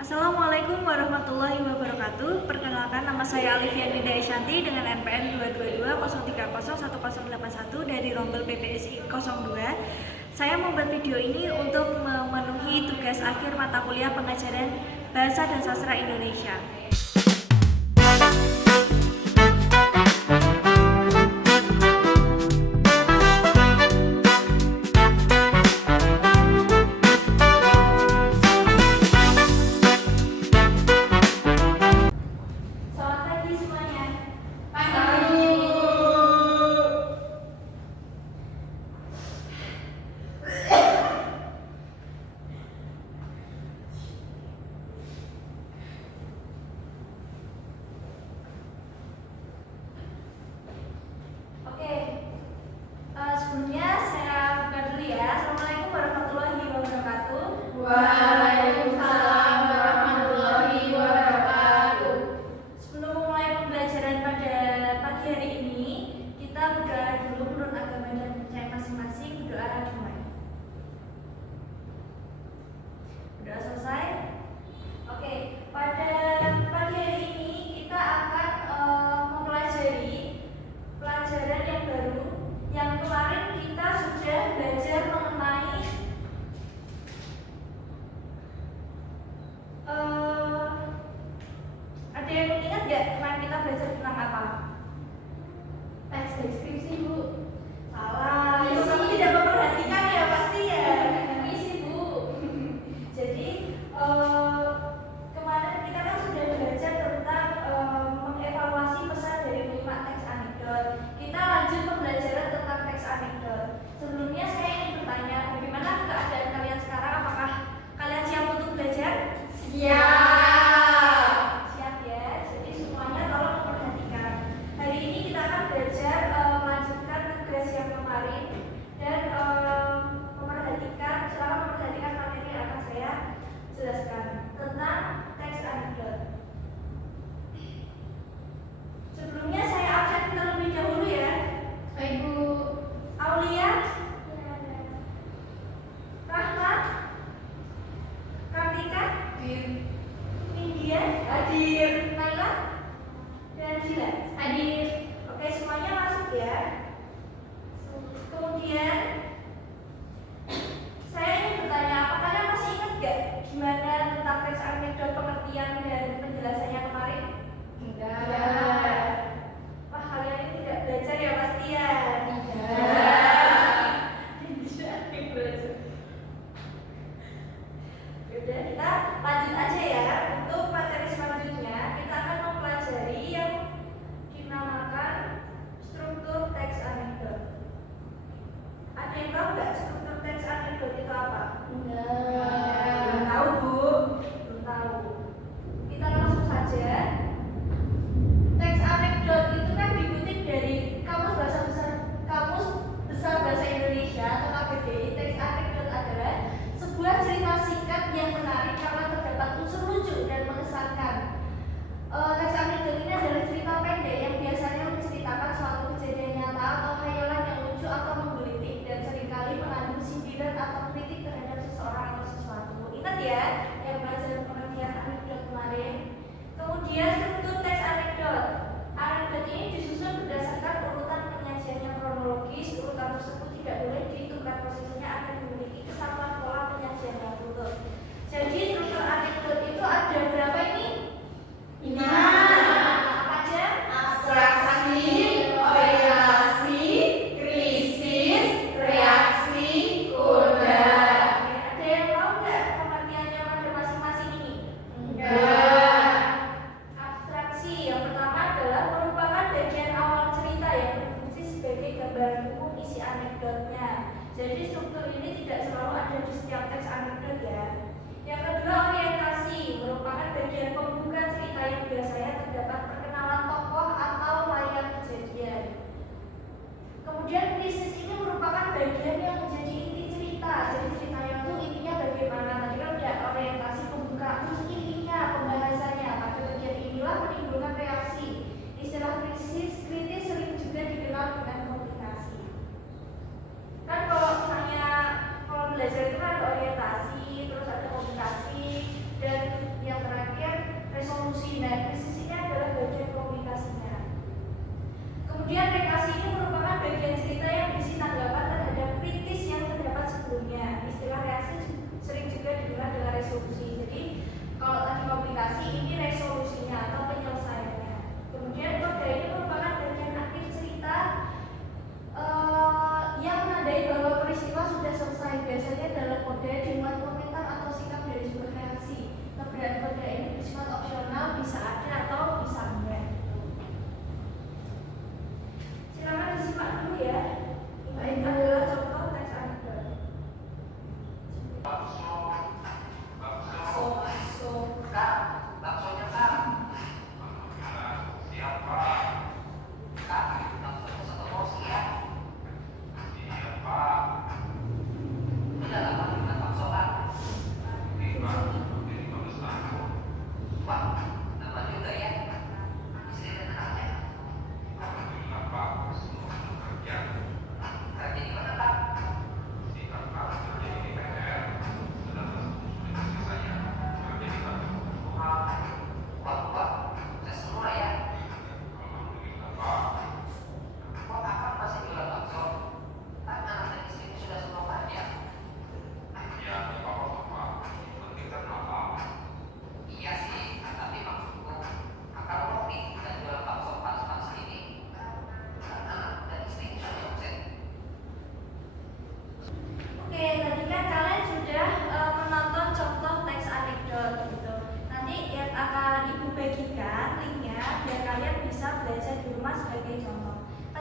Assalamualaikum warahmatullahi wabarakatuh. Perkenalkan, nama saya Alifian Dinda Esyanti dengan NPM 22203011081 dari Rombel PPSI 02. Saya membuat video ini untuk memenuhi tugas akhir mata kuliah pengajaran Bahasa dan Sastra Indonesia. Sebelumnya saya buka dulu ya. Assalamualaikum warahmatullahi wabarakatuh. Waalaikumsalam warahmatullahi wabarakatuh. Sebelum memulai pembelajaran pada pagi hari ini, kita berdoa dulu menurut agama dan percaya masing-masing. Berdoa dimulai. Berdoa selesai. Oke, pada pagi hari ini kita akan mempelajari pelajaran yang baru. Yang kemarin kita sudah belajar mengenai ada yang ingat gak kemarin kita belajar tentang apa? Teks deskripsi, Bu. Salah, kamu tidak memperhatikan ya pasti ya. Isi, Bu. Jadi kemarin kita kan sudah belajar tentang mengevaluasi pesan dari penyimak teks anekdot. Kita lanjut pembelajaran tentang teks anekdot. Sebelumnya saya ingin bertanya, bagaimana keadaan kalian sekarang? Apakah kalian siap untuk belajar? Siap. Siap ya. Jadi semuanya tolong memperhatikan. Hari ini kita akan belajar melanjutkan tugas yang kemarin dan selama memperhatikan materi yang akan saya jelaskan tentang teks anekdot. Sebelumnya saya absen terlebih dahulu ya. Baik, Bu. Aulia, Rahmat, Kartika, India, Hadir. Naila, dan Dila. Hadir. Oke, semuanya masuk ya. Kemudian saya ingin bertanya, apa kalian masih ingat gak gimana tentang teks anekdot, pengertian dan penjelasannya kemarin? Enggak. Wah, kalian ini tidak belajar ya pasti ya. Udah, kita lanjut aja ya. Untuk materi selanjutnya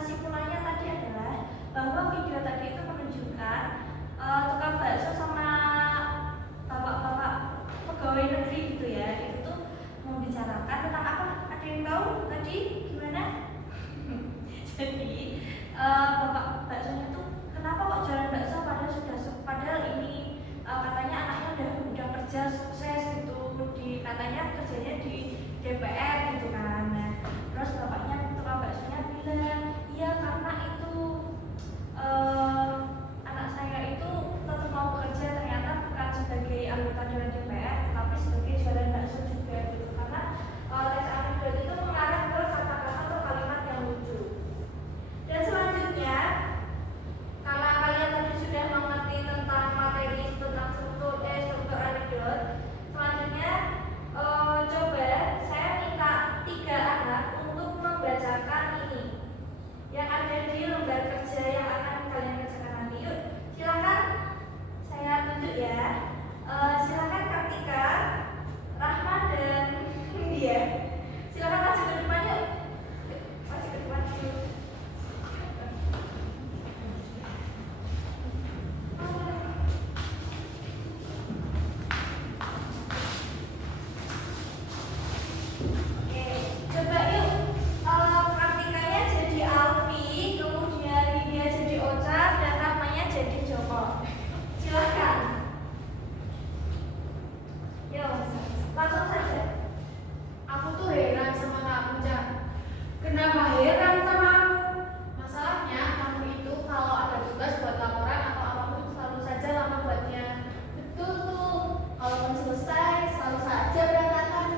kesimpulannya tadi adalah bahwa video tadi itu menunjukkan tukang bakso sama bapak-bapak pegawai negeri gitu ya, itu tuh membicarakan tentang apa? Ada yang tahu tadi gimana? Jadi bapak baksonya tuh kenapa kok jualan bakso padahal ini katanya anaknya udah kerja sukses gitu, katanya kerjanya di DPR gitu kan. Nah, terus bapaknya tukang baksonya bilang, iya karena itu anak saya itu tetap mau bekerja, ternyata bukan sebagai anggota Dewan DPR tapi sebagai jualan bakso juga gitu, karena teks amnesti itu mengarah ke kata-kata atau kalimat yang lucu. Dan selanjutnya, karena kalian tadi sudah mengerti tentang materi tentang struktur anekdot, selanjutnya coba saya minta 3 anak untuk membacakan ini yang ada di lembar kerja yang akan kalian kerjakan nanti. Yuk, silakan saya tunjuk ya. Silakan Kartika, Rahma dan India. Silakan maju ke depan yuk. Maju ke depan dulu. Coba yuk, Kartikanya jadi Alfi, kemudian Lydia jadi Ocha, dan Rahmanya jadi Joko. Silahkan. Yuk, langsung saja. Aku tuh heran sama kamu, Cak. Kenapa heran sama aku? Masalahnya kamu itu kalau ada tugas buat laporan atau apapun selalu saja lama buatnya. Betul tuh. Kalaupun selesai selalu saja berantakan.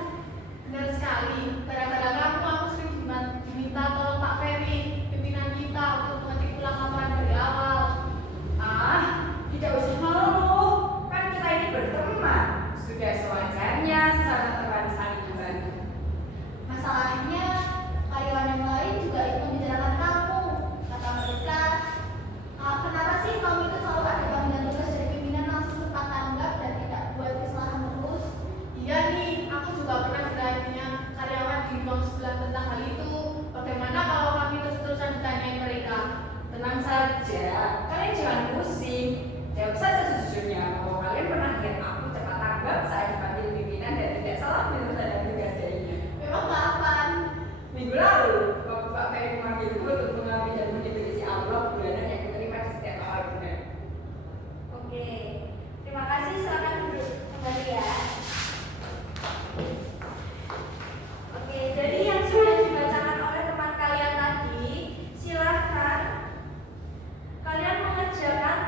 Benar sekali. Gara-gara kamu aku sering diminta tolong Pak Ferry, pimpinan kita, untuk mengetik ulang laporan dari awal. Ah, tidak usah mengeluh. Kan kita ini berteman. Sudah sewajarnya sesama teman saling membantu. Masalahnya karyawan yang lain juga ikut membicarakan kamu. Kata mereka, kenapa sih kamu itu selalu ada panggilan tugas dari pimpinan langsung cepat tanggap dan tidak buat kesalahan terus? Iya nih, aku juga pernah ditanya karyawan di ruang sebelah tentang hal itu. Bagaimana kalau kami terus-terusan ditanyain mereka? Tenang saja, kalian jangan pusing. Jawab saja sejujurnya bahwa kalian pernah lihat aku cepat tanggap saat dipanggil pimpinan dan tidak salah menyelesaikan tugas darinya. Memang kapan? Minggu lalu, waktu Pak Ferry memanggilku untuk mengambil dan menghitung isi amplop bulanan yang diterima di setiap awal bulan. Oke, terima kasih. Silakan duduk kembali ya. Oke, jadi yang sudah dibacakan oleh teman kalian tadi, silahkan kalian mengerjakan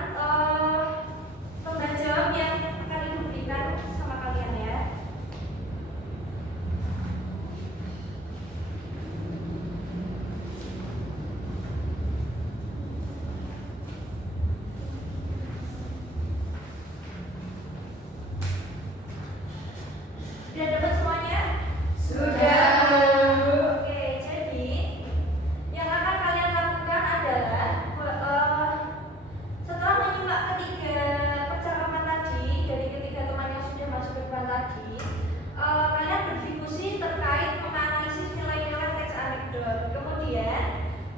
lembar jawab yang akan ibu berikan sama kalian ya. Sudah dapat semuanya? Sudah. Oke, jadi yang akan kalian lakukan adalah setelah menyimak ketiga percakapan tadi dari ketiga teman yang sudah masuk ke depan tadi, kalian berdiskusi terkait menganalisis nilai-nilai teks anekdot. Kemudian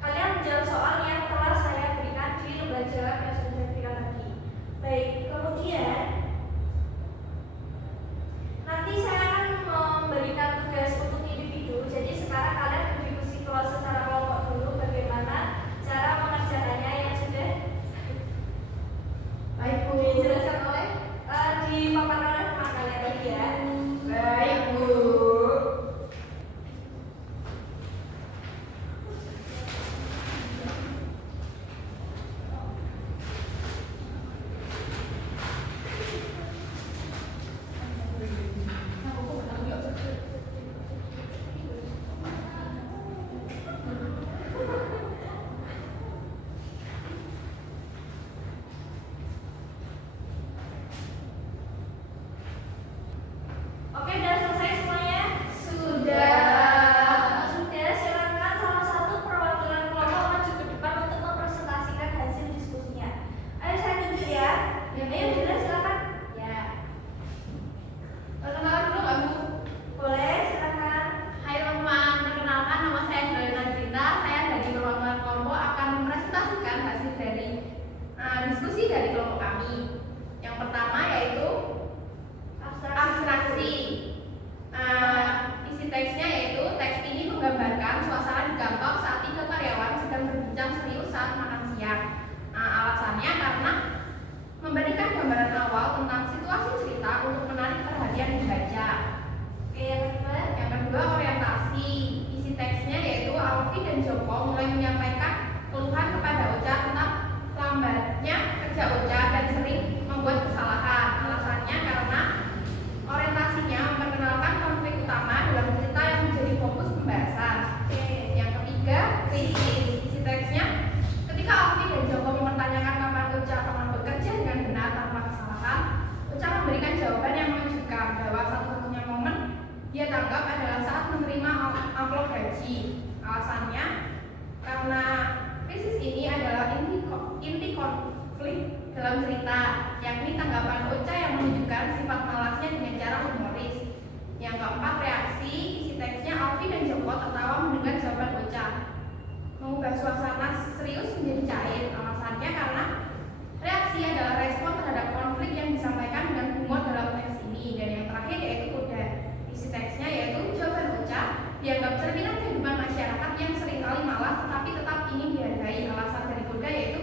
kalian menjawab soal yang telah saya berikan di lembar jawab yang sudah saya berikan tadi. Baik, kemudian nanti saya akan memberikan tugas untuk yang dibaca. Oke, yang kedua. Yang kedua orientasi. Isi teksnya yaitu Alfi dan Joko mulai menyampaikan keluhan kepada Ocha tentang lambatnya kerja Ocha dan sering membuat kesalahan. Alasannya karena orientasinya memperkenalkan konflik utama dalam cerita yang menjadi fokus pembahasan. Yang ketiga, krisis. Isi teksnya ketika Alfi dan Joko mempertanyakan kapan Ocha akan bekerja dengan benar tanpa kesalahan, Ocha memberikan jawaban yang mengejutkan bahwa satu-satunya momen dia tanggap adalah saat menerima amplop gaji. Alasannya karena krisis ini adalah inti konflik dalam cerita, yakni tanggapan Ocha yang menunjukkan sifat malasnya dengan cara humoris. Yang keempat, reaksi. Isi teksnya Alfi dan Joko tertawa mendengar jawaban Ocha, mengubah suasana serius menjadi cair. Alasannya karena reaksi adalah respon terhadap konflik yang disampaikan dengan humor dalam teks ini. Dan yang terakhir yaitu koda. Isi teksnya yaitu jawaban Ocha dianggap cerminan kehidupan masyarakat yang seringkali malas tetapi tetap ingin dihargai. Alasan dari koda yaitu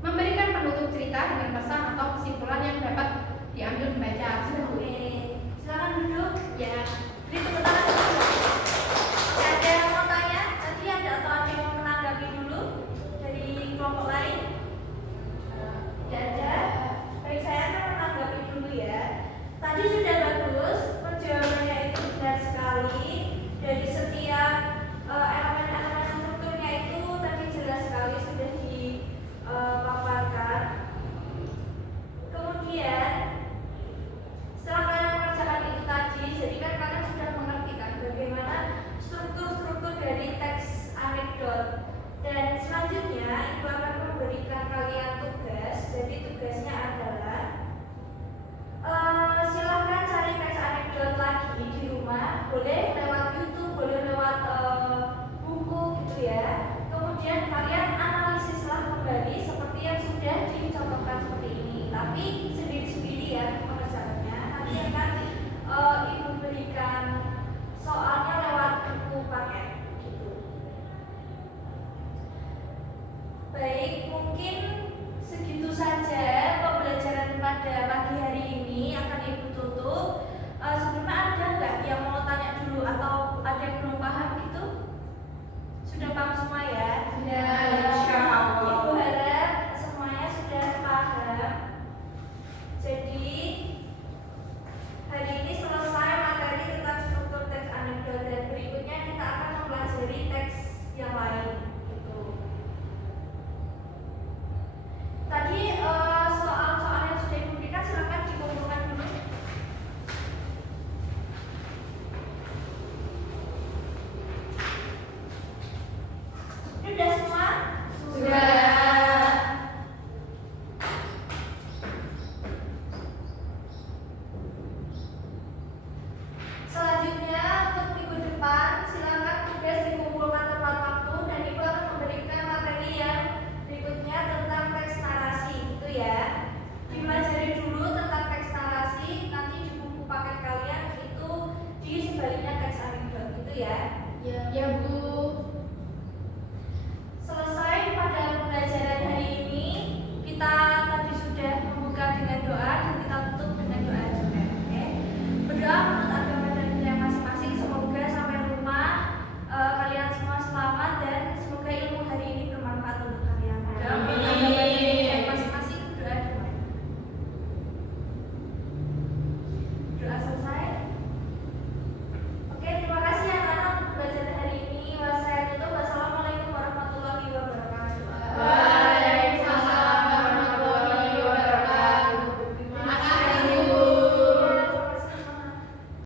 memberikan penutup cerita dengan pesan atau kesimpulan yang dapat diambil pembaca. Sudah, Bu? Oke, silakan duduk. Ya. Beri tepuk tangan dulu. Oke, ada yang mau tanya? Tadi ada atau ada yang mau menanggapi dulu dari kelompok lain? Tidak ada. Baik, saya akan menanggapi dulu ya. Tadi sudah bagus, penjawabannya itu benar sekali. Dari setiap elemen-elemen strukturnya itu tadi jelas sekali sudah dipaparkan. Kemudian setelah kalian mengerjakan itu tadi, jadi kan kalian sudah mengerti kan bagaimana struktur-struktur dari teks anekdot. Dan selanjutnya ibu akan memberikan kalian tugas. Jadi tugasnya adalah silahkan cari teks anekdot lagi di rumah. Boleh lewat YouTube, boleh lewat buku gitu ya. Kemudian kalian analisislah kembali seperti yang sudah dicontohkan seperti ini. Tapi sendiri-sendiri ya pengerjaannya. Nanti akan ibu berikan soalnya lewat buku paket gitu. Baik, mungkin segitu saja pembelajaran pada pagi hari ini akan ibu tutup. Sebelumnya ada nggak yang mau tanya dulu atau ada yang belum paham gitu? Sudah paham semua ya? Sudah. Ibu harap semuanya sudah paham. Jadi hari ini selesai materi tentang struktur teks anekdot dan berikutnya kita akan mempelajari teks yang lain gitu. Tadi soal-soal yang sudah ibu berikan silakan dikumpulkan dulu. Ini udah semua? Sudah. Selanjutnya untuk minggu depan silakan tugas dikumpulkan tepat waktu dan ibu akan memberikan materi yang berikutnya tentang teks narasi gitu ya. Dipelajari dulu tentang teks narasi, nanti di buku paket kalian itu di sebaliknya teks anekdot gitu ya. Ya, Bu.